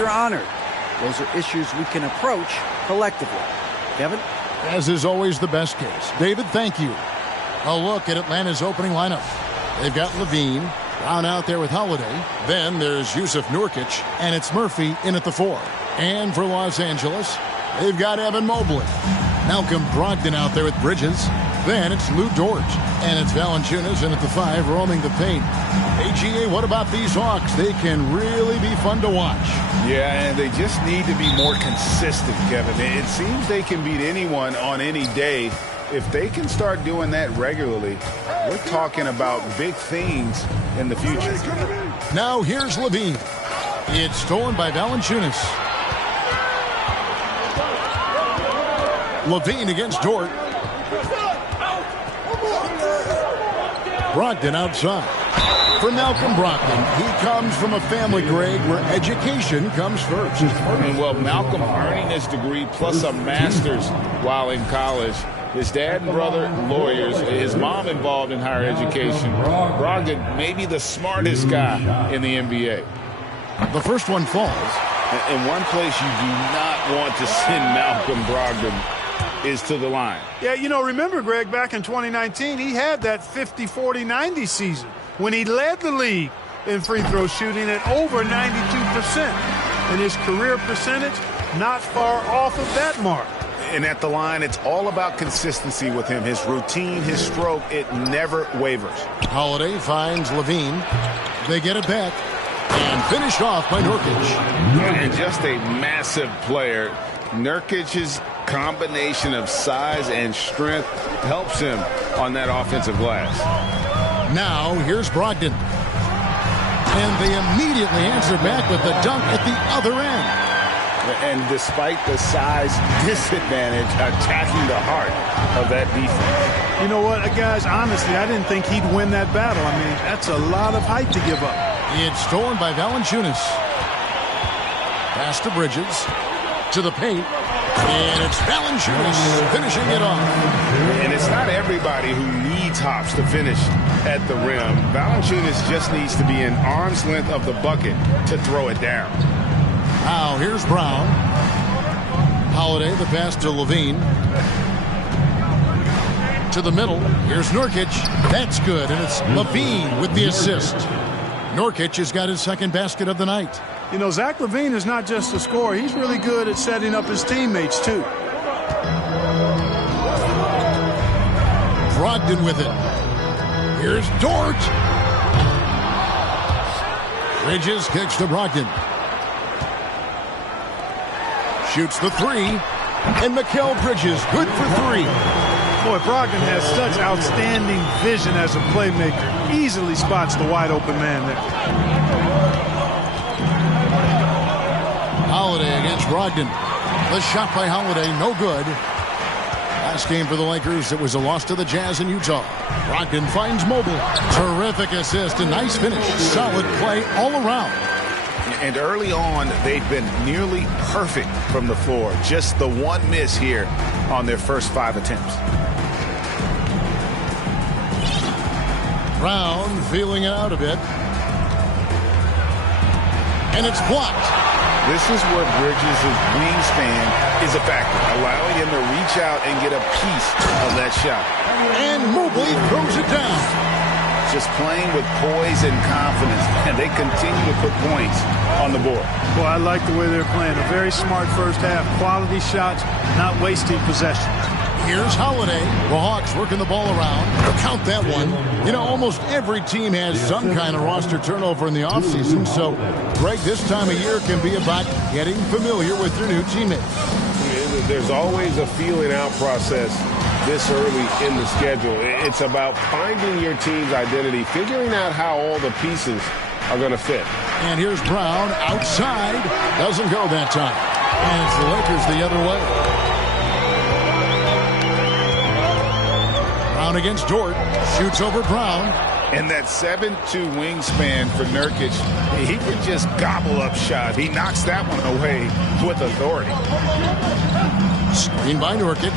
teammates are honored. Those are issues we can approach collectively. Kevin? As is always the best case. David, thank you. A look at Atlanta's opening lineup. They've got Levine, Brown out there with Holiday. Then there's Yusuf Nurkic, and it's Murphy in at the 4. And for Los Angeles, they've got Evan Mobley. Malcolm Brogdon out there with Bridges. Then it's Lou Dort, and it's Valanciunas in at the 5, roaming the paint. AGA, what about these Hawks? They can really be fun to watch. Yeah, and they just need to be more consistent, Kevin. It seems they can beat anyone on any day. If they can start doing that regularly, we're talking about big things in the future. Now here's Levine. It's stolen by Valanciunas. Levine against Dort. Brogdon outside. For Malcolm Brogdon, he comes from a family, Greg, where education comes first. And well, Malcolm earning his degree plus a master's while in college. His dad and brother, lawyers. His mom involved in higher education. Brogdon, maybe the smartest guy in the NBA. The first one falls. In one place you do not want to send Malcolm Brogdon is to the line. Yeah, you know, remember, Greg, back in 2019, he had that 50-40-90 season when he led the league in free throw shooting at over 92%. And his career percentage not far off of that mark. And at the line, it's all about consistency with him. His routine, his stroke, it never wavers. Holiday finds Levine. They get it back. And finished off by Nurkic. And just a massive player. Nurkic's combination of size and strength helps him on that offensive glass. Now, here's Brogdon. And they immediately answer back with the dunk at the other end. And despite the size disadvantage, attacking the heart of that defense. You know what, guys, honestly, I didn't think he'd win that battle. I mean, that's a lot of height to give up. It's stolen by Valanciunas. Pass to Bridges. To the paint. And it's Valanciunas finishing it off. And it's not everybody who needs hops to finish at the rim. Valanciunas just needs to be an arm's length of the bucket to throw it down. Now here's Brown. Holiday, the pass to Levine. To the middle. Here's Nurkic. That's good, and it's Levine with the assist. Nurkic has got his second basket of the night. You know, Zach LaVine is not just a scorer. He's really good at setting up his teammates, too. Brogdon with it. Here's Dort. Bridges kicks to Brogdon. Shoots the 3. And Mikal Bridges, good for 3. Boy, Brogdon has such outstanding vision as a playmaker. Easily spots the wide open man there. Holiday against Brogdon. The shot by Holiday, no good. Last game for the Lakers, it was a loss to the Jazz in Utah. Brogdon finds Mobley. Terrific assist, a nice finish. Solid play all around. And early on, they've been nearly perfect from the floor. Just the one miss here on their first 5 attempts. Brown feeling it out a bit. And it's blocked. This is where Bridges' wingspan is a factor, allowing him to reach out and get a piece of that shot. And Mobley throws it down. Just playing with poise and confidence, and they continue to put points on the board. Boy, I like the way they're playing. A very smart first half. Quality shots, not wasting possessions. Here's Holiday. The Hawks working the ball around. Count that one. You know, almost every team has some kind of roster turnover in the offseason. So, Greg, this time of year can be about getting familiar with your new teammates. There's always a feeling out process this early in the schedule. It's about finding your team's identity, figuring out how all the pieces are going to fit. And here's Brown outside. Doesn't go that time. And it's the Lakers the other way. Brown against Dort. Shoots over Brown. And that 7'2" wingspan for Nurkic, he could just gobble up shots. He knocks that one away with authority. Screen by Nurkic.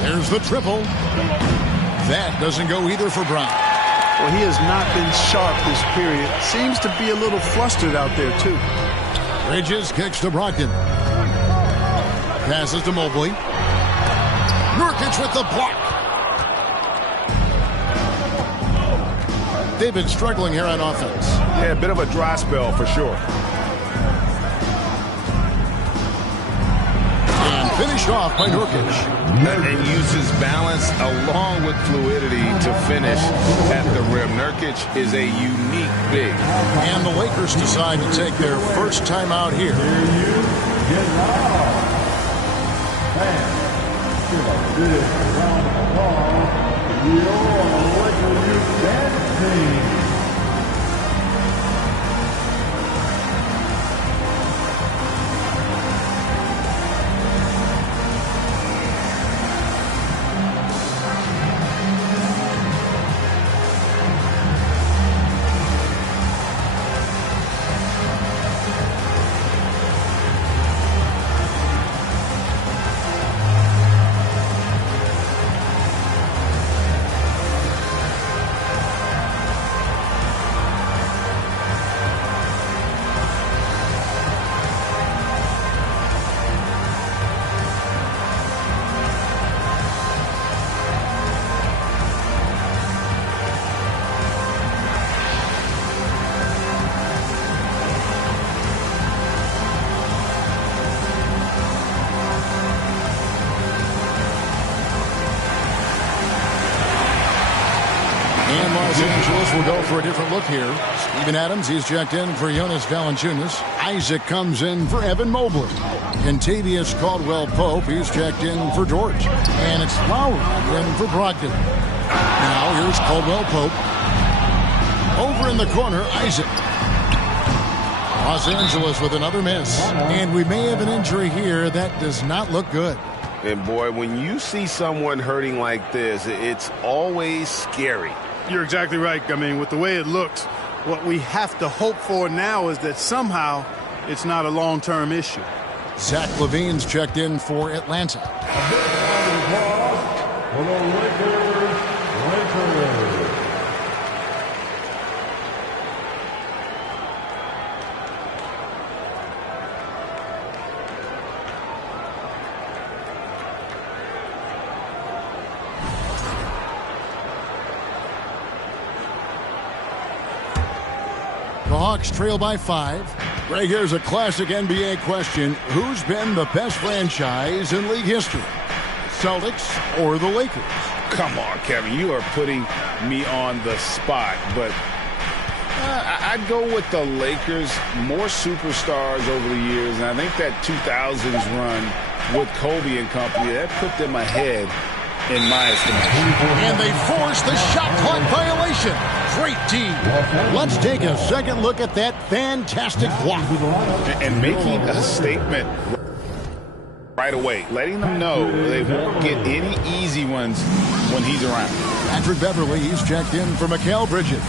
There's the triple. That doesn't go either for Brown. Well, he has not been sharp this period. Seems to be a little flustered out there, too. Bridges kicks to Brogdon. Passes to Mobley. Nurkic with the block. They've been struggling here on offense. Yeah, a bit of a dry spell for sure. And finished off by Nurkic. And uses balance along with fluidity to finish at the rim. Nurkic is a unique big. And the Lakers decide to take their first time out here. And Los Angeles will go for a different look here. Steven Adams, he's checked in for Jonas Valanciunas. Isaac comes in for Evan Mobley. Contavious Caldwell-Pope, he's checked in for George. And it's Lowry in for Brogdon. Now here's Caldwell-Pope. Over in the corner, Isaac. Los Angeles with another miss. And we may have an injury here that does not look good. And boy, when you see someone hurting like this, it's always scary. You're exactly right. I mean, with the way it looks, what we have to hope for now is that somehow it's not a long-term issue. Zach LaVine's checked in for Atlanta. The Hawks trail by 5. Greg, here's a classic NBA question. Who's been the best franchise in league history? Celtics or the Lakers? Come on, Kevin. You are putting me on the spot. But I'd go with the Lakers. More superstars over the years. And I think that 2000s run with Kobe and company, that put them ahead in my estimation. And they force the shot clock violation. Great team. Let's take a second look at that fantastic block. And making a statement right away, letting them know they won't get any easy ones when he's around. Patrick Beverly, he's checked in for Mikal Bridges.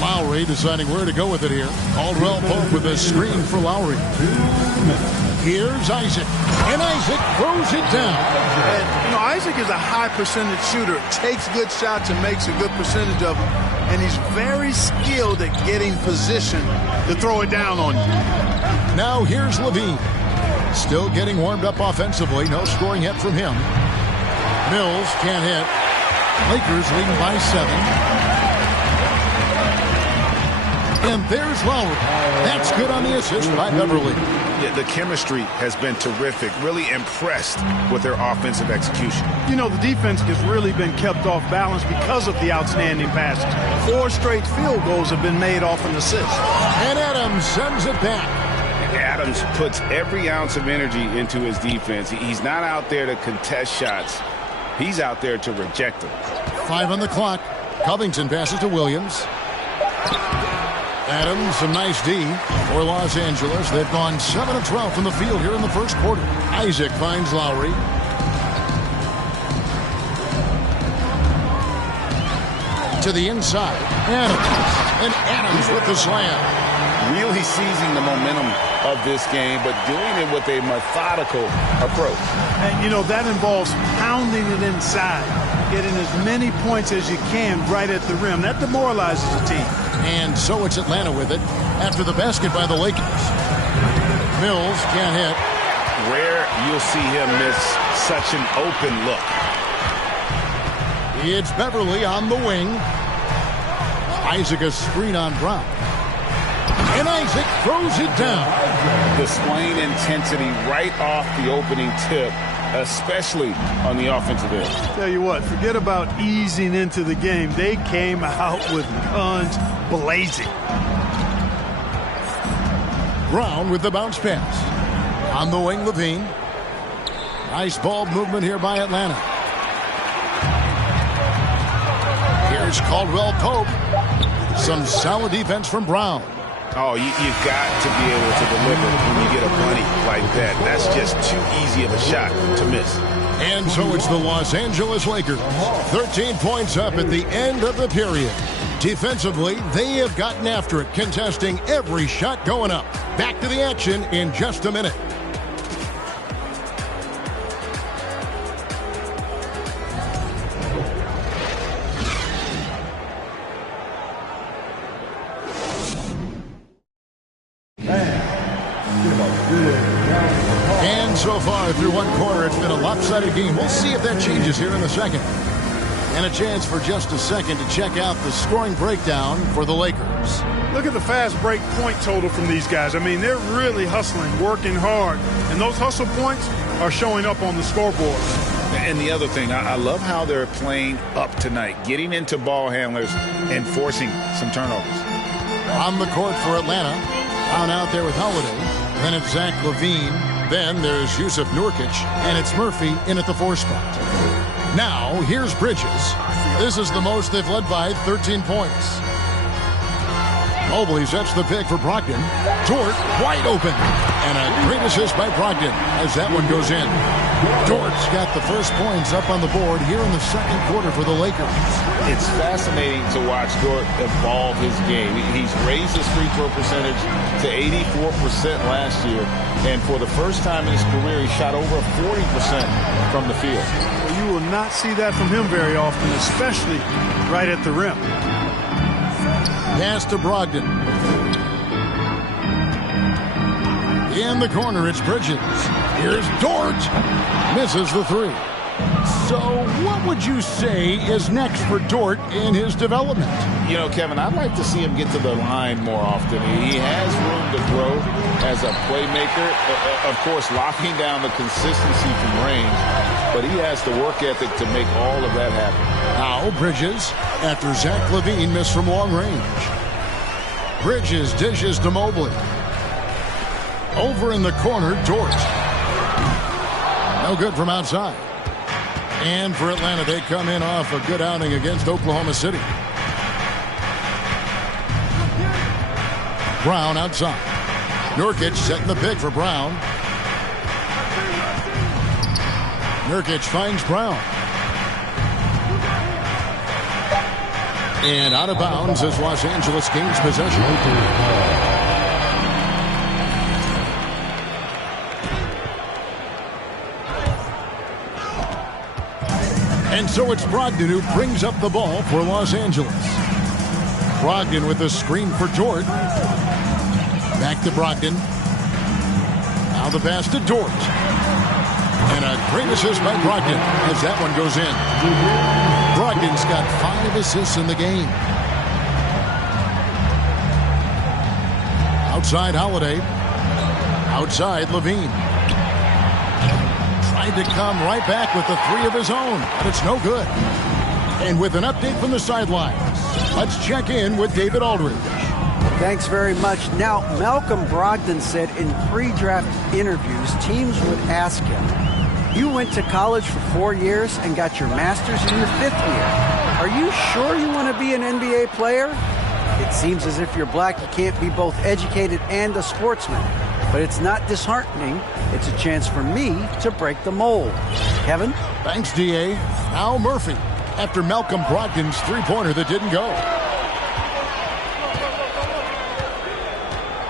Lowry deciding where to go with it here. Caldwell-Pope with a screen for Lowry. Here's Isaac. And Isaac throws it down. And, you know, Isaac is a high percentage shooter. Takes good shots and makes a good percentage of them. And he's very skilled at getting position to throw it down on you. Now here's LaVine. Still getting warmed up offensively. No scoring yet from him. Mills can't hit. Lakers leading by 7. And there's Lowry. That's good on the assist by Beverly. Yeah, the chemistry has been terrific. Really impressed with their offensive execution. You know, the defense has really been kept off balance because of the outstanding passes. 4 straight field goals have been made off an assist. And Adams sends it back. Adams puts every ounce of energy into his defense. He's not out there to contest shots. He's out there to reject them. 5 on the clock. Covington passes to Williams. Adams, some nice D for Los Angeles. They've gone 7 of 12 from the field here in the first quarter. Isaac finds Lowry. To the inside. Adams. And Adams with the slam. Really seizing the momentum of this game, but doing it with a methodical approach. And, you know, that involves pounding it inside. getting as many points as you can right at the rim. That demoralizes a team. And so it's Atlanta with it after the basket by the Lakers. Mills can't hit. Rare you'll see him miss such an open look. It's Beverly on the wing. Isaac a screen on Brown. And Isaac throws it down. Displaying intensity right off the opening tip, especially on the offensive end. Tell you what, forget about easing into the game. They came out with guns blazing. Brown with the bounce pass. On the wing, Levine. Nice ball movement here by Atlanta. Here's Caldwell Pope. Some solid defense from Brown. Oh, you've got to be able to deliver when you get a bunny like that. That's just too easy of a shot to miss. And so it's the Los Angeles Lakers. 13 points up at the end of the period. Defensively, they have gotten after it, contesting every shot going up. Back to the action in just a minute. And so far through one quarter, it's been a lopsided game. We'll see if that changes here in the second. And a chance for just a second to check out the scoring breakdown for the Lakers. Look at the fast break point total from these guys. I mean, they're really hustling, working hard. And those hustle points are showing up on the scoreboard. And the other thing, I love how they're playing up tonight, getting into ball handlers and forcing some turnovers. On the court for Atlanta. Down out there with Holiday. Then it's Zach LaVine. Then there's Yusuf Nurkic. And it's Murphy in at the 4 spot. Now, here's Bridges. This is the most they've led by 13 points. Mobley sets the pick for Brogdon. Dort wide open. And a great assist by Brogdon as that one goes in. Dort's got the first points up on the board here in the second quarter for the Lakers. It's fascinating to watch Dort evolve his game. He's raised his free throw percentage to 84% last year. And for the first time in his career, he shot over 40% from the field. Well, you will not see that from him very often, especially right at the rim. Pass to Brogdon. In the corner, it's Bridges. Here's Dort. Misses the 3. So what would you say is next for Dort in his development? You know, Kevin, I'd like to see him get to the line more often. He has room to grow as a playmaker. Of course, locking down the consistency from range, but he has the work ethic to make all of that happen. Now Bridges after Zach LaVine missed from long range. Bridges dishes to Mobley. Over in the corner, Dort. No good from outside. And for Atlanta, they come in off a good outing against Oklahoma City. Brown outside. Nurkic setting the pick for Brown. Nurkic finds Brown. And out of bounds as Los Angeles gains possession. And so it's Brogdon who brings up the ball for Los Angeles. Brogdon with a screen for Dort. Back to Brogdon. Now the pass to Dort. And a great assist by Brogdon as that one goes in. Brogdon's got 5 assists in the game. Outside Holiday. Outside Levine. To come right back with the 3 of his own, but it's no good. And with an update from the sidelines, let's check in with David Aldridge. Thanks very much. Now, Malcolm Brogdon said in pre-draft interviews, teams would ask him, you went to college for 4 years and got your master's in your 5th year. Are you sure you want to be an NBA player? It seems as if you're black, you can't be both educated and a sportsman. But it's not disheartening. It's a chance for me to break the mold. Kevin? Thanks, D.A. Now Murphy, after Malcolm Brogdon's 3-pointer that didn't go.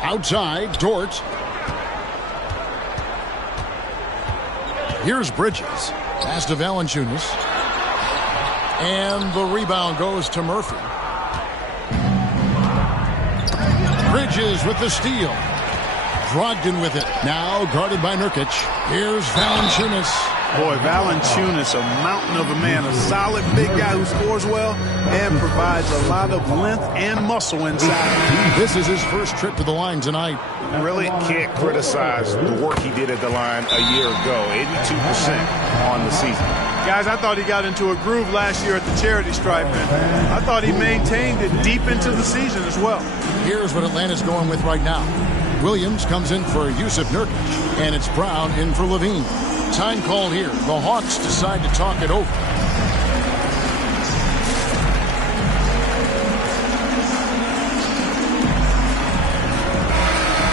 Outside, Dort. Here's Bridges. Pass to Valanciunas. And the rebound goes to Murphy. Bridges with the steal. Brogdon with it. Now guarded by Nurkic. Here's Valanciunas. Boy, Valanciunas, a mountain of a man, a solid big guy who scores well and provides a lot of length and muscle inside. This is his first trip to the line tonight. Really can't criticize the work he did at the line a year ago. 82% on the season. Guys, I thought he got into a groove last year at the charity stripe, and I thought he maintained it deep into the season as well. Here's what Atlanta's going with right now. Williams comes in for Yusuf Nurkic, and it's Brown in for Levine. Time called here. The Hawks decide to talk it over.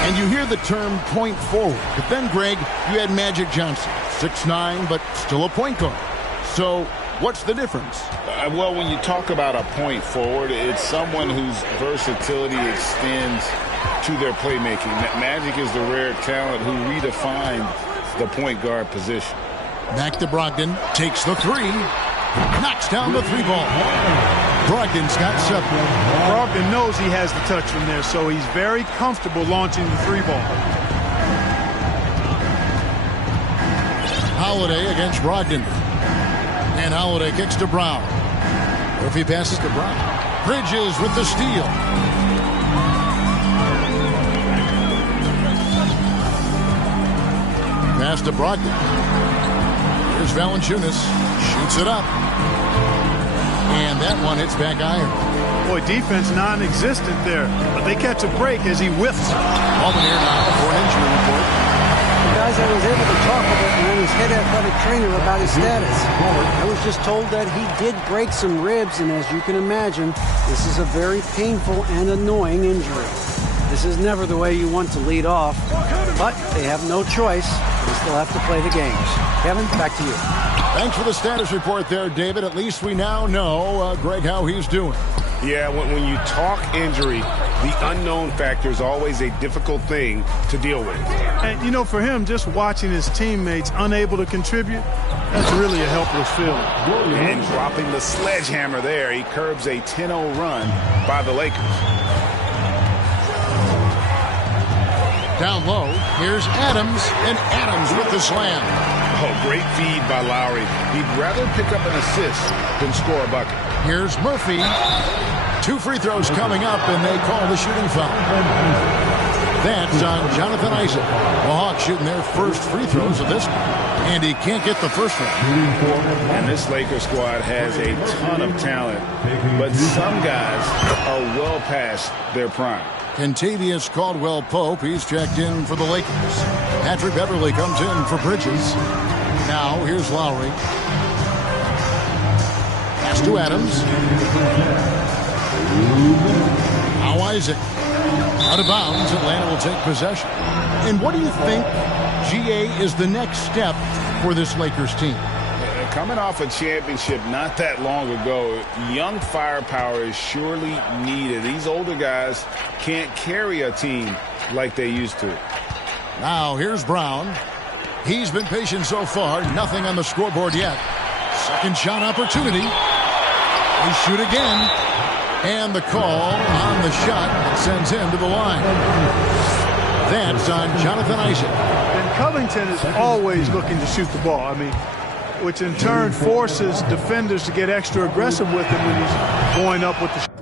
And you hear the term point forward. But then, Greg, you had Magic Johnson, 6'9", but still a point guard. So what's the difference? Well, when you talk about a point forward, it's someone whose versatility extends to their playmaking. Magic is the rare talent who redefined the point guard position. Back to Brogdon. Takes the three. Knocks down the three ball. Brogdon's got 7. Brogdon knows he has the touch from there, so he's very comfortable launching the three ball. Holiday against Brogdon. And Holiday kicks to Brown. Murphy passes to Brown. Bridges with the steal. Pass to Brogdon. Here's Valanciunas. Shoots it up. And that one hits back iron. Boy, defense non-existent there. But they catch a break as he whiffs. Ballman here now for an injury report. Guys, I was able to talk with his head athletic trainer about his status. I was just told that he did break some ribs, and as you can imagine, this is a very painful and annoying injury. This is never the way you want to lead off, but they have no choice. They still have to play the games. Kevin, back to you. Thanks for the status report there, David. At least we now know, Greg, how he's doing. Yeah, when you talk injury, the unknown factor is always a difficult thing to deal with. And, you know, for him, just watching his teammates unable to contribute, that's really a helpless feeling. And dropping the sledgehammer there, he curbs a 10-0 run by the Lakers. Down low, here's Adams, and Adams with the slam. Oh, great feed by Lowry. He'd rather pick up an assist than score a bucket. Here's Murphy. 2 free throws coming up, and they call the shooting foul. That's on Jonathan Isaac. The Hawks shooting their first free throws of this one, and he can't get the first one. And this Lakers squad has a ton of talent, but some guys are well past their prime. Kentavious Caldwell-Pope, he's checked in for the Lakers. Patrick Beverly comes in for Bridges. Now, here's Lowry. Pass to Adams. Now Isaac. Out of bounds, Atlanta will take possession. And what do you think, GA, is the next step for this Lakers team? Coming off a championship not that long ago, young firepower is surely needed. These older guys can't carry a team like they used to. Now here's Brown. He's been patient so far. Nothing on the scoreboard yet. Second shot opportunity. They shoot again. And the call on the shot sends him to the line. That's on Jonathan Isaac. And Covington is always looking to shoot the ball. I mean, which in turn forces defenders to get extra aggressive with him when he's going up with the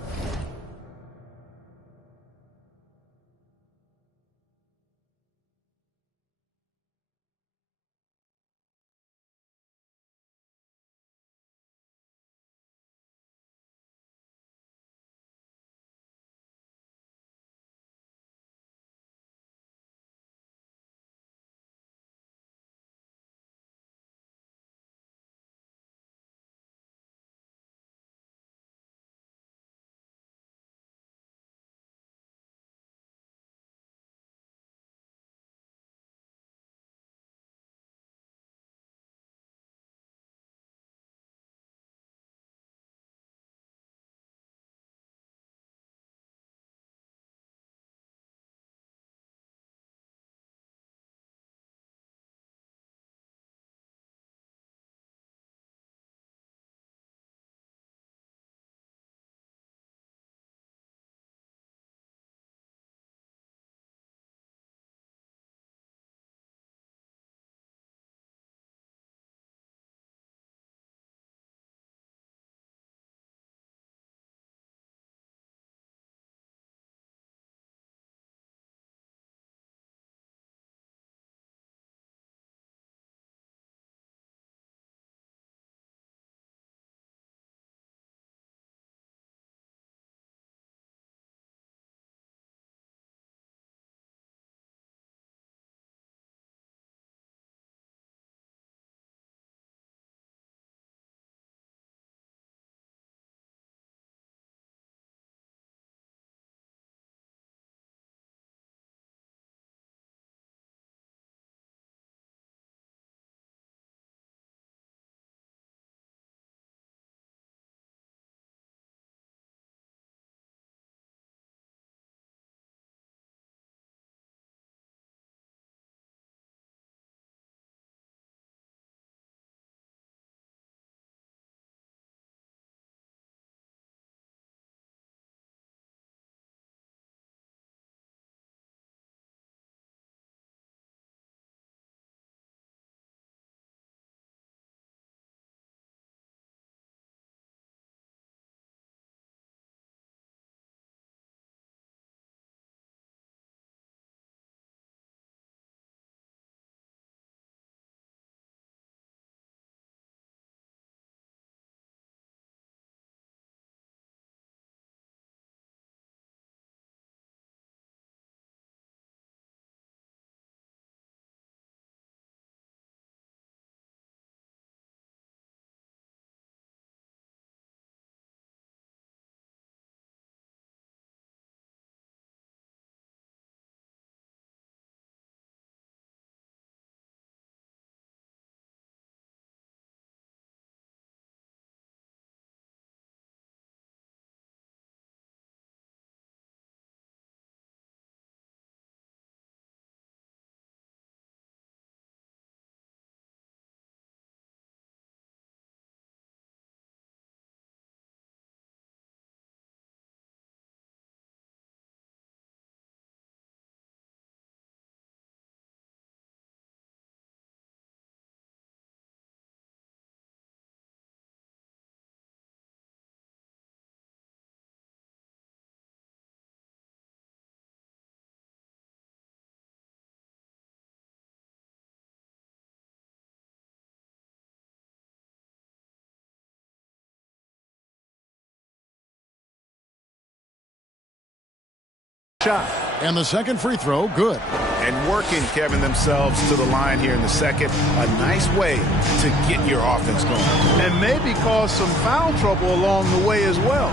shot. And the second free throw, good. And working, Kevin, themselves to the line here in the second. A nice way to get your offense going. And maybe cause some foul trouble along the way as well.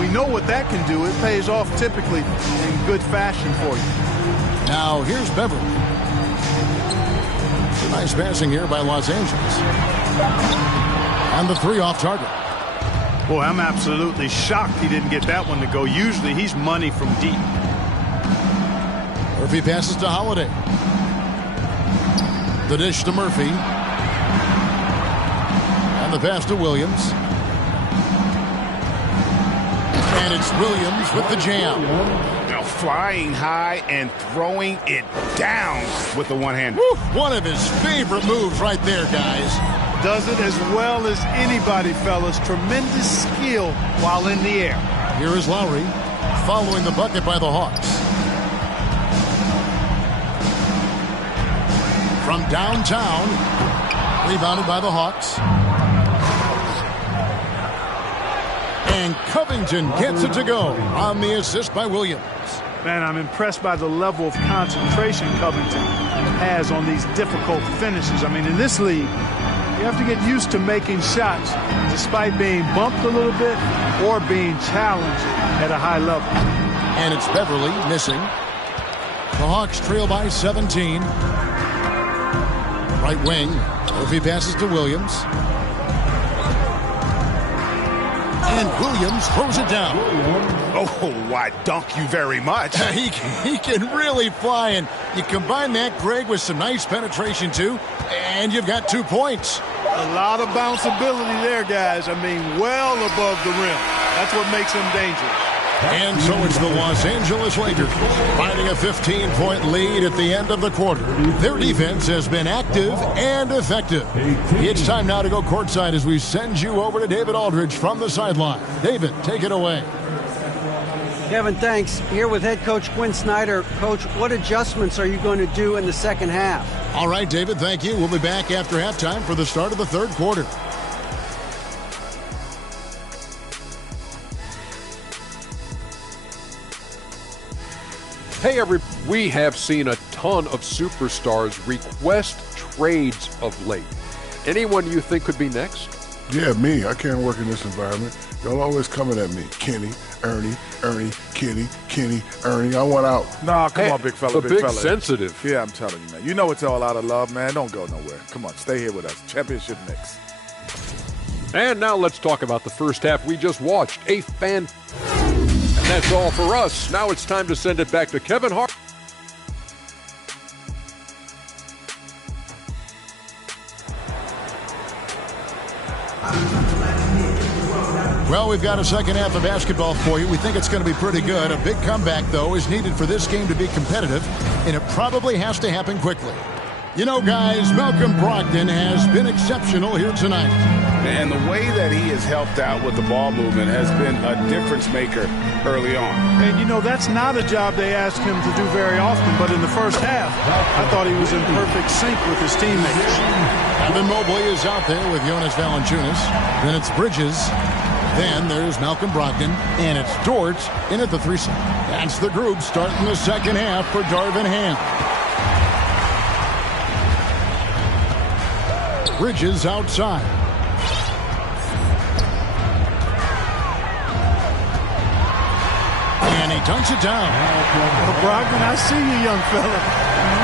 We know what that can do. It pays off typically in good fashion for you. Now here's Beverly. Nice passing here by Los Angeles. And the three off target. Boy, I'm absolutely shocked he didn't get that one to go. Usually he's money from deep. Murphy passes to Holiday. The dish to Murphy. And the pass to Williams. And it's Williams with the jam. Now flying high and throwing it down with the one-hander. One of his favorite moves right there, guys. Does it as well as anybody, fellas. Tremendous skill while in the air. Here is Lowry following the bucket by the Hawks. From downtown, rebounded by the Hawks. And Covington gets it to go on the assist by Williams. Man, I'm impressed by the level of concentration Covington has on these difficult finishes. I mean, in this league, you have to get used to making shots despite being bumped a little bit or being challenged at a high level. And it's Beverly missing. The Hawks trail by 17. Right wing. Murphy passes to Williams. And Williams throws it down. Oh, I dunk you very much. He can really fly, and you combine that, Greg, with some nice penetration, too, and you've got 2 points. A lot of bounceability there, guys. I mean, well above the rim. That's what makes him dangerous. And so it's the Los Angeles Lakers finding a 15-point lead at the end of the quarter. Their defense has been active and effective. It's time now to go courtside as we send you over to David Aldridge from the sideline. David, take it away. Kevin, thanks. Here with head coach Quinn Snyder. Coach, what adjustments are you going to do in the second half? All right, David, thank you. We'll be back after halftime for the start of the third quarter. Hey, we have seen a ton of superstars request trades of late. Anyone you think could be next? Yeah, me. I can't work in this environment. Y'all always coming at me. Kenny, Ernie, Kenny, Ernie. I want out. Nah, come on, big fella, big fella. sensitive. Yeah, I'm telling you, man. You know it's all out of love, man. Don't go nowhere. Come on, stay here with us. Championship next. And now let's talk about the first half we just watched. And that's all for us. Now it's time to send it back to Kevin Hart. Well, we've got a second half of basketball for you. We think it's going to be pretty good. A big comeback, though, is needed for this game to be competitive, and it probably has to happen quickly. You know, guys, Malcolm Brogdon has been exceptional here tonight. And the way that he has helped out with the ball movement has been a difference maker early on. And, you know, that's not a job they ask him to do very often, but in the first half, I thought he was in perfect sync with his teammates. Evan Mobley is out there with Jonas Valanciunas. Then it's Bridges. Then there's Malcolm Brogdon. And it's Dort in at the threesome. That's the group starting the second half for Darvin Ham. Bridges outside. And he dunks it down. Well, Brogdon, I see you, young fella.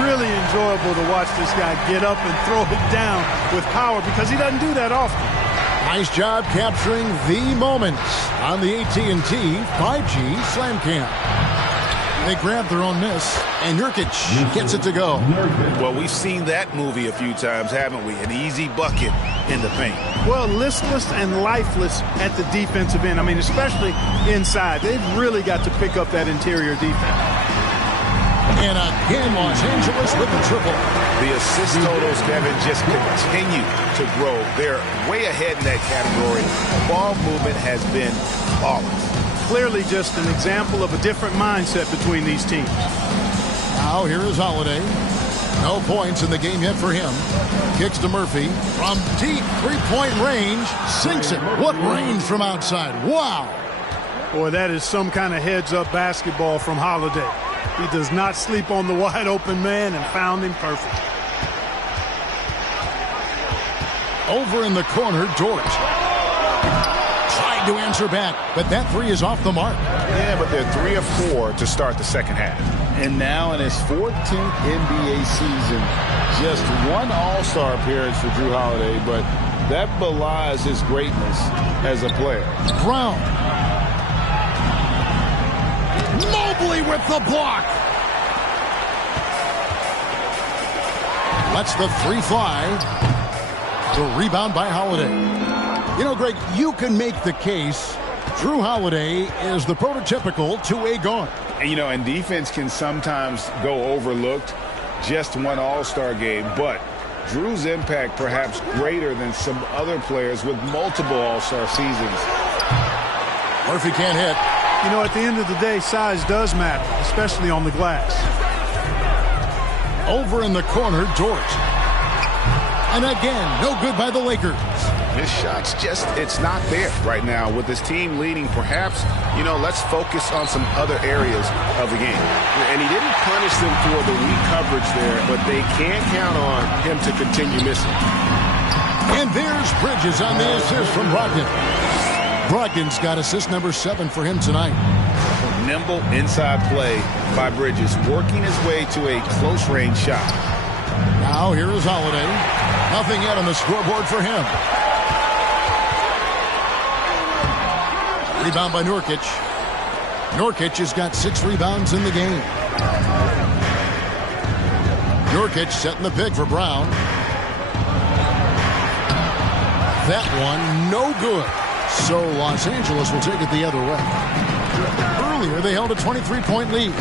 Really enjoyable to watch this guy get up and throw it down with power because he doesn't do that often. Nice job capturing the moments on the AT&T 5G Slam Cam. They grab their own miss, and Nurkic gets it to go. Well, we've seen that movie a few times, haven't we? An easy bucket in the paint. Well, listless and lifeless at the defensive end. I mean, especially inside. They've really got to pick up that interior defense. And again, Los Angeles with the triple. The assist totals, Kevin, just continue to grow. They're way ahead in that category. Ball movement has been flawless. Clearly just an example of a different mindset between these teams. Now here is Holiday. No points in the game yet for him. Kicks to Murphy from deep three-point range. Sinks it. What range from outside. Wow. Boy, that is some kind of heads-up basketball from Holiday. He does not sleep on the wide-open man and found him perfect. Over in the corner, Dort. Tried to answer back, but that three is off the mark. Yeah, but they're 3 of 4 to start the second half. And now in his 14th NBA season, just one All-Star appearance for Drew Holiday, but that belies his greatness as a player. Brown. Mobley with the block. Lets the three fly. The rebound by Holiday. You know, Greg, you can make the case Drew Holiday is the prototypical two-way guard. And, you know, and defense can sometimes go overlooked. Just one All-Star game, but Drew's impact perhaps greater than some other players with multiple All-Star seasons. Murphy can't hit. You know, at the end of the day, size does matter, especially on the glass. Over in the corner, Dort. And again, no good by the Lakers. His shot's just, it's not there right now. With his team leading, perhaps, you know, let's focus on some other areas of the game. And he didn't punish them for the weak coverage there, but they can't count on him to continue missing. And there's Bridges on the assist from Brogdon. Brogdon's got assist number 7 for him tonight. Nimble inside play by Bridges, working his way to a close-range shot. Now here is Holiday. Nothing yet on the scoreboard for him. Rebound by Nurkic. Nurkic has got 6 rebounds in the game. Nurkic setting the pick for Brown. That one no good. So Los Angeles will take it the other way. Earlier they held a 23-point lead.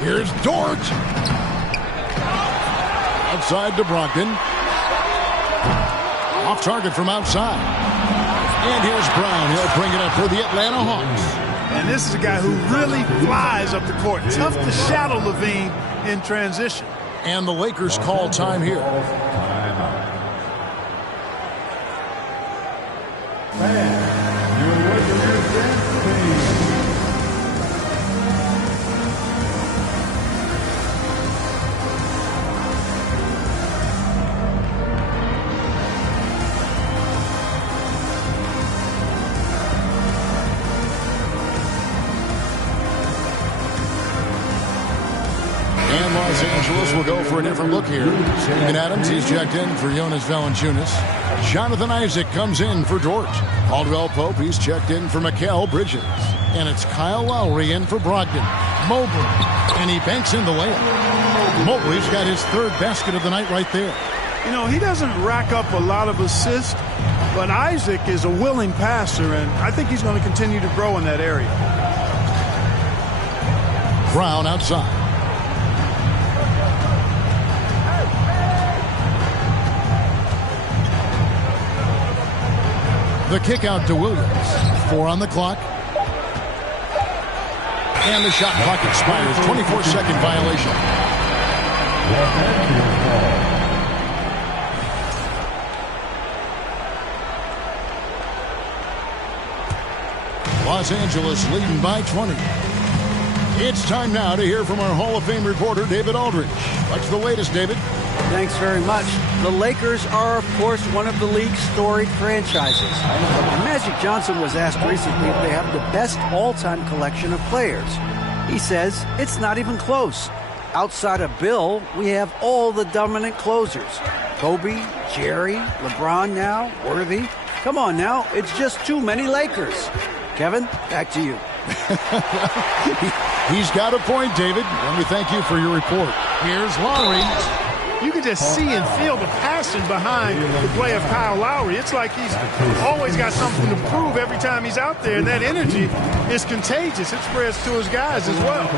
Here's Dort. Outside to Brogdon. Off target from outside. And here's Brown. He'll bring it up for the Atlanta Hawks. And this is a guy who really flies up the court. Tough to shadow Levine in transition. And the Lakers call time here. And Los Angeles will go for a different look here. Steven Adams, he's checked in for Jonas Valanciunas. Jonathan Isaac comes in for Dort. Caldwell Pope, he's checked in for Mikal Bridges. And it's Kyle Lowry in for Brogdon. Mobley, and he banks in the layup. Mobley's got his 3rd basket of the night right there. You know, he doesn't rack up a lot of assists, but Isaac is a willing passer, and I think he's going to continue to grow in that area. Brown outside. The kick out to Williams. 4 on the clock. And the shot clock expires. 24-second violation. Los Angeles leading by 20. It's time now to hear from our Hall of Fame reporter, David Aldridge. What's the latest, David? Thanks very much. The Lakers are, of course, one of the league's storied franchises. And Magic Johnson was asked recently if they have the best all-time collection of players. He says it's not even close. Outside of Bill, we have all the dominant closers. Kobe, Jerry, LeBron now, Worthy. Come on now, it's just too many Lakers. Kevin, back to you. He's got a point, David. Let me thank you for your report. Here's Lowry. You can just see and feel the passion behind the play of Kyle Lowry. It's like he's always got something to prove every time he's out there, and that energy is contagious. It spreads to his guys as well.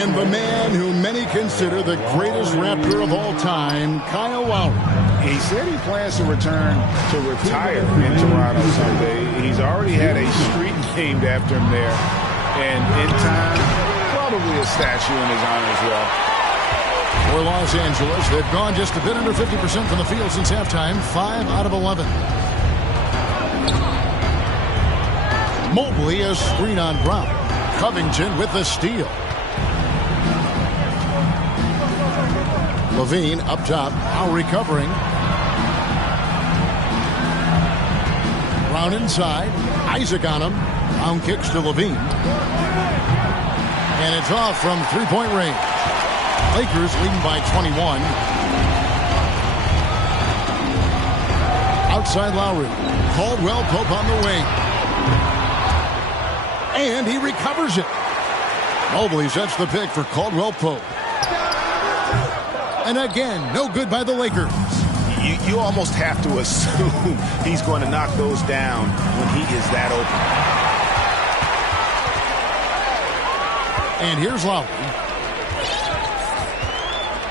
And the man who many consider the greatest Raptor of all time, Kyle Lowry. He said he plans to return to retire in Toronto someday. He's already had a street named after him there. And in time, probably a statue in his honor as well. For Los Angeles, they've gone just a bit under 50% from the field since halftime, 5 out of 11. Mobley a screen on Brown. Covington with the steal. Levine up top, now recovering. Brown inside. Isaac on him. Brown kicks to Levine. And it's off from three-point range. Lakers leading by 21. Outside Lowry. Caldwell Pope on the wing. And he recovers it. Mobley sets the pick for Caldwell Pope. And again, no good by the Lakers. You almost have to assume he's going to knock those down when he is that open. And here's Lowry.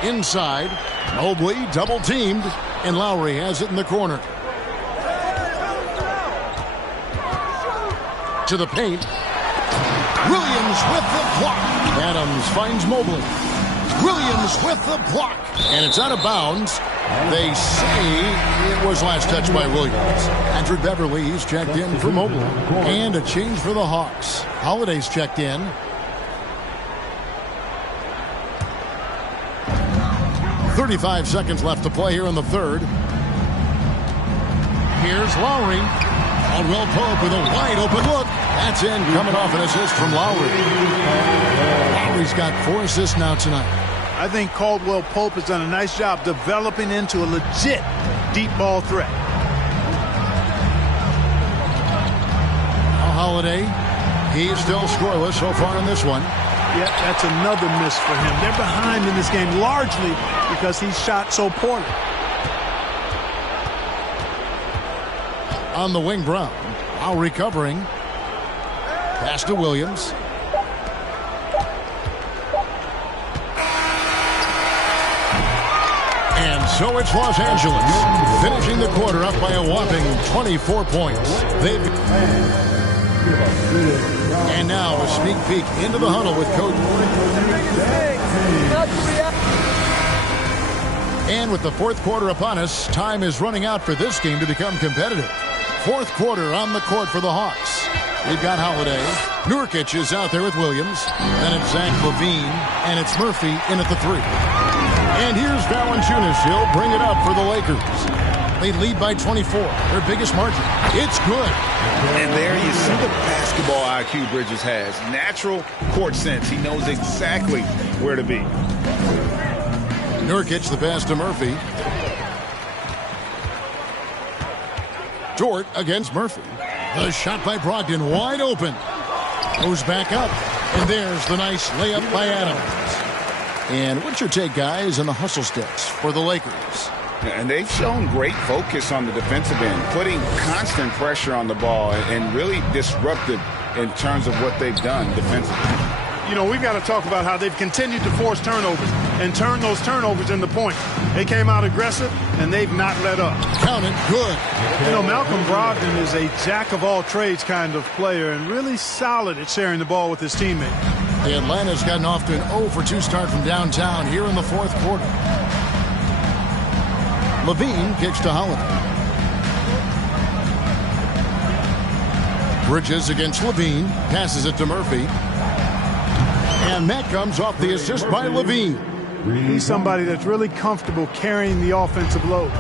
Inside, Mobley double-teamed, and Lowry has it in the corner. To the paint. Williams with the block. Adams finds Mobley. Williams with the block. And it's out of bounds. They say it was last touched by Williams. Andrew Beverly, he's checked in for Mobley. And a change for the Hawks. Holiday's checked in. .35 seconds left to play here in the third. Here's Lowry. Caldwell Pope with a wide-open look. That's in, coming off an assist from Lowry. Lowry's got 4 assists now tonight. I think Caldwell Pope has done a nice job developing into a legit deep ball threat. Holiday, he's still scoreless so far in this one. Yeah, that's another miss for him. They're behind in this game largely because he shot so poorly. On the wing, Brown. Now recovering. Pass to Williams. And so it's Los Angeles, finishing the quarter up by a whopping 24 points. And now a sneak peek into the huddle with Coach. And with the fourth quarter upon us, time is running out for this game to become competitive. Fourth quarter on the court for the Hawks. We've got Holiday. Nurkic is out there with Williams. Then it's Zach LaVine. And it's Murphy in at the 3. And here's Valanciunas. He'll bring it up for the Lakers. They lead by 24. Their biggest margin. It's good. And there you see the basketball IQ Bridges has. Natural court sense. He knows exactly where to be. Nurkic the pass to Murphy. Dort against Murphy. The shot by Brogdon wide open. Goes back up. And there's the nice layup by Adams. And what's your take, guys, on the hustle sticks for the Lakers? And they've shown great focus on the defensive end, putting constant pressure on the ball and really disruptive in terms of what they've done defensively. You know, we've got to talk about how they've continued to force turnovers and turn those turnovers into points. They came out aggressive, and they've not let up. Count it, good. You know, Malcolm Brogdon is a jack-of-all-trades kind of player and really solid at sharing the ball with his teammates. Atlanta's gotten off to an 0-for-2 start from downtown here in the fourth quarter. LaVine kicks to Holiday. Bridges against LaVine. Passes it to Murphy. And that comes off the assist by LaVine. He's somebody that's really comfortable carrying the offensive load.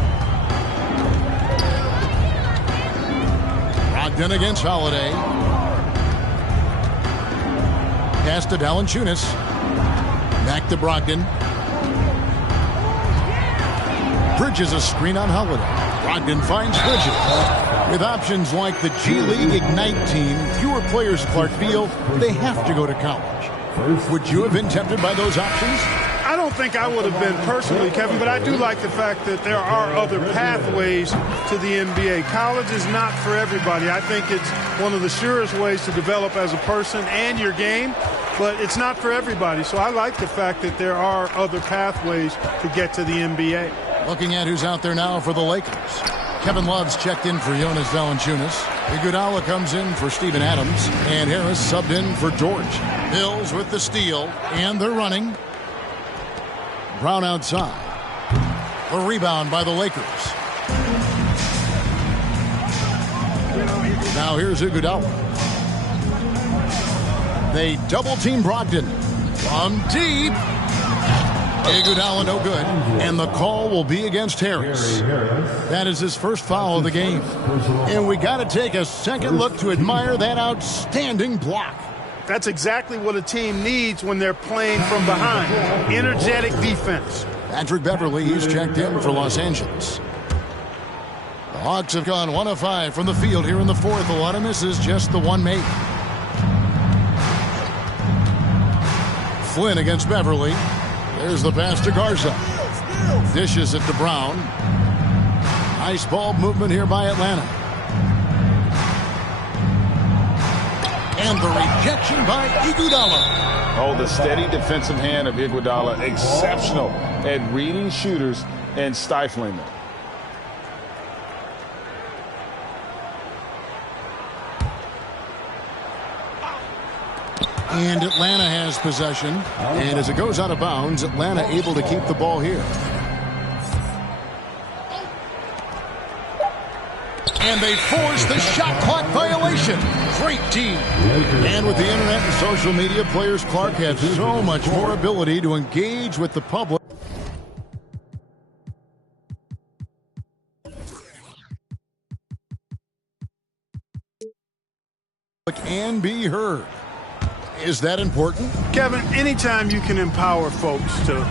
Brogdon against Holiday. Pass to Valanciunas. Back to Brogdon. Bridges a screen on Holiday. Brogdon finds Bridges. With options like the G League Ignite team, fewer players at Clark Field, they have to go to college. Would you have been tempted by those options? I don't think I would have been personally, Kevin, but I do like the fact that there are other pathways to the NBA. College is not for everybody. I think it's one of the surest ways to develop as a person and your game, but it's not for everybody. So I like the fact that there are other pathways to get to the NBA. Looking at who's out there now for the Lakers. Kevin Love's checked in for Jonas Valanciunas. Iguodala comes in for Steven Adams. And Harris subbed in for George. Hills with the steal. And they're running. Brown outside. A rebound by the Lakers. Now here's Iguodala. They double-team Brogdon. From deep. Iguodala no good. And the call will be against Harris. That is his first foul of the game. And we got to take a second look to admire that outstanding block. That's exactly what a team needs when they're playing from behind. Energetic defense. Patrick Beverly, he's checked in for Los Angeles. The Hawks have gone 1 of 5 from the field here in the fourth. A lot of misses, just the one made. Flynn against Beverly. There's the pass to Garza. Dishes it to Brown. Nice ball movement here by Atlanta. And the rejection by Iguodala. Oh, the steady defensive hand of Iguodala. Exceptional at reading shooters and stifling them. And Atlanta has possession. And as it goes out of bounds, Atlanta able to keep the ball here. And they force the shot clock violation. Great team. And with the internet and social media, players Clark have so much more ability to engage with the public. And be heard. Is that important? Kevin, anytime you can empower folks to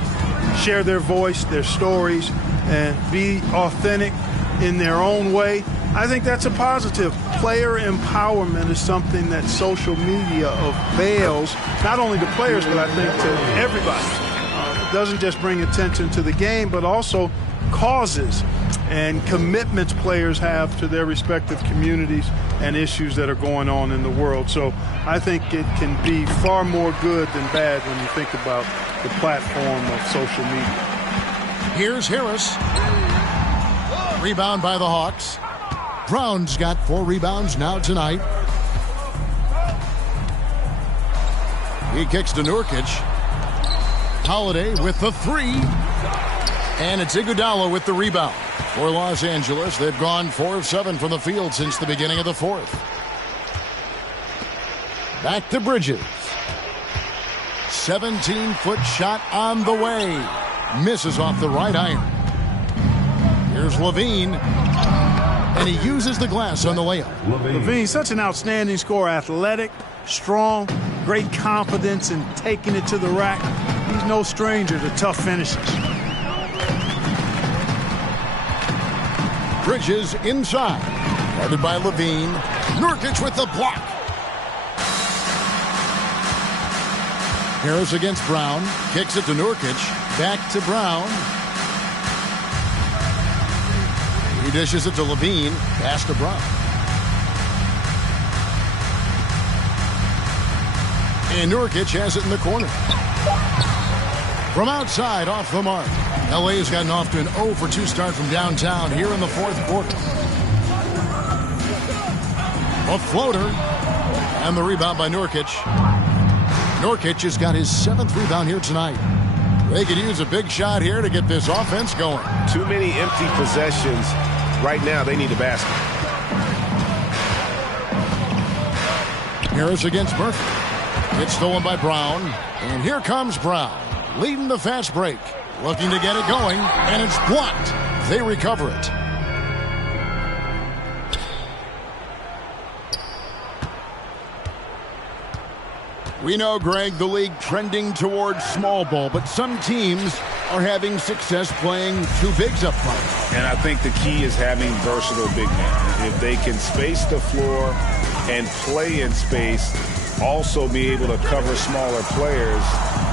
share their voice, their stories, and be authentic in their own way, I think that's a positive. Player empowerment is something that social media avails, not only to players, but I think to everybody. It doesn't just bring attention to the game, but also causes and commitments players have to their respective communities and issues that are going on in the world. So I think it can be far more good than bad when you think about the platform of social media. Here's Harris. Rebound by the Hawks. Brown's got 4 rebounds now tonight. He kicks to Nurkic. Holiday with the 3. And it's Iguodala with the rebound. For Los Angeles, they've gone 4 of 7 from the field since the beginning of the fourth. Back to Bridges. 17-foot shot on the way. Misses off the right iron. Here's Levine. And he uses the glass on the layup. Levine, such an outstanding scorer. Athletic, strong, great confidence in taking it to the rack. He's no stranger to tough finishes. Bridges inside. Guarded by Levine. Nurkic with the block. Harris against Brown. Kicks it to Nurkic. Back to Brown. He dishes it to Levine. Pass to Brown. And Nurkic has it in the corner. From outside, off the mark. LA has gotten off to an 0 for 2 start from downtown here in the fourth quarter. A floater. And the rebound by Nurkic. Nurkic has got his 7th rebound here tonight. They could use a big shot here to get this offense going. Too many empty possessions. Right now, they need a basket. Harris against Murphy. It's stolen by Brown. And here comes Brown, leading the fast break. Looking to get it going, and it's blocked. They recover it. We know, Greg, the league trending towards small ball, but some teams are having success playing 2 bigs up front. And I think the key is having versatile big men. If they can space the floor and play in space, also be able to cover smaller players,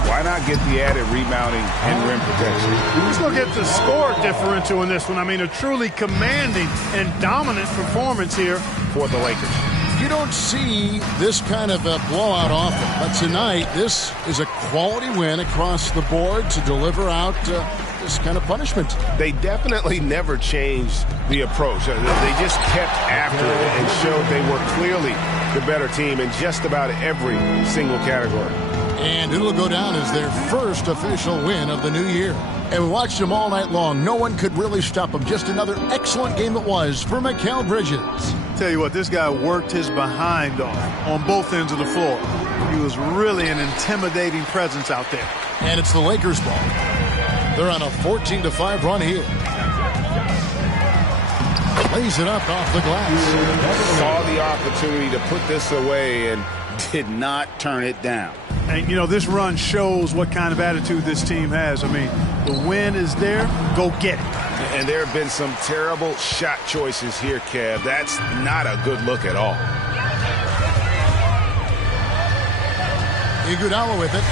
why not get the added rebounding and rim protection? Let's look at the score differential in this one. I mean, a truly commanding and dominant performance here for the Lakers. You don't see this kind of a blowout often, but tonight this is a quality win across the board to deliver out this kind of punishment. They definitely never changed the approach. They just kept after it and showed they were clearly the better team in just about every single category. And it'll go down as their first official win of the new year. And we watched them all night long. No one could really stop them. Just another excellent game it was for Mikal Bridges. Tell you what, this guy worked his behind off on both ends of the floor. He was really an intimidating presence out there. And it's the Lakers' ball. They're on a 14-5 run here. Lays it up off the glass. Saw the opportunity to put this away and did not turn it down. And, you know, this run shows what kind of attitude this team has. I mean, the win is there. Go get it. And there have been some terrible shot choices here, Kev. That's not a good look at all. Iguodala with it.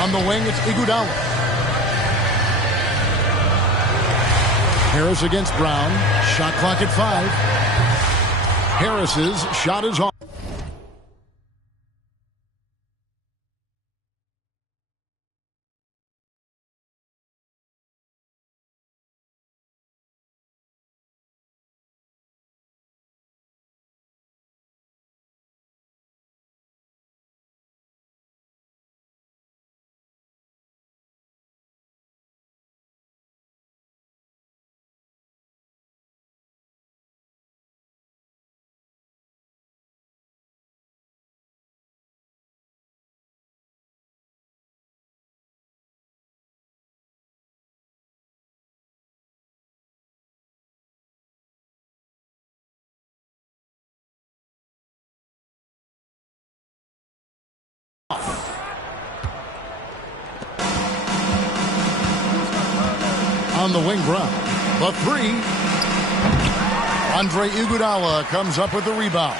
On the wing, it's Iguodala. Harris against Brown. Shot clock at 5. Harris's shot is off. On the wing, Brown. The 3. Andre Iguodala comes up with the rebound.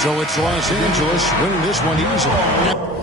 So it's Los Angeles winning this one easily.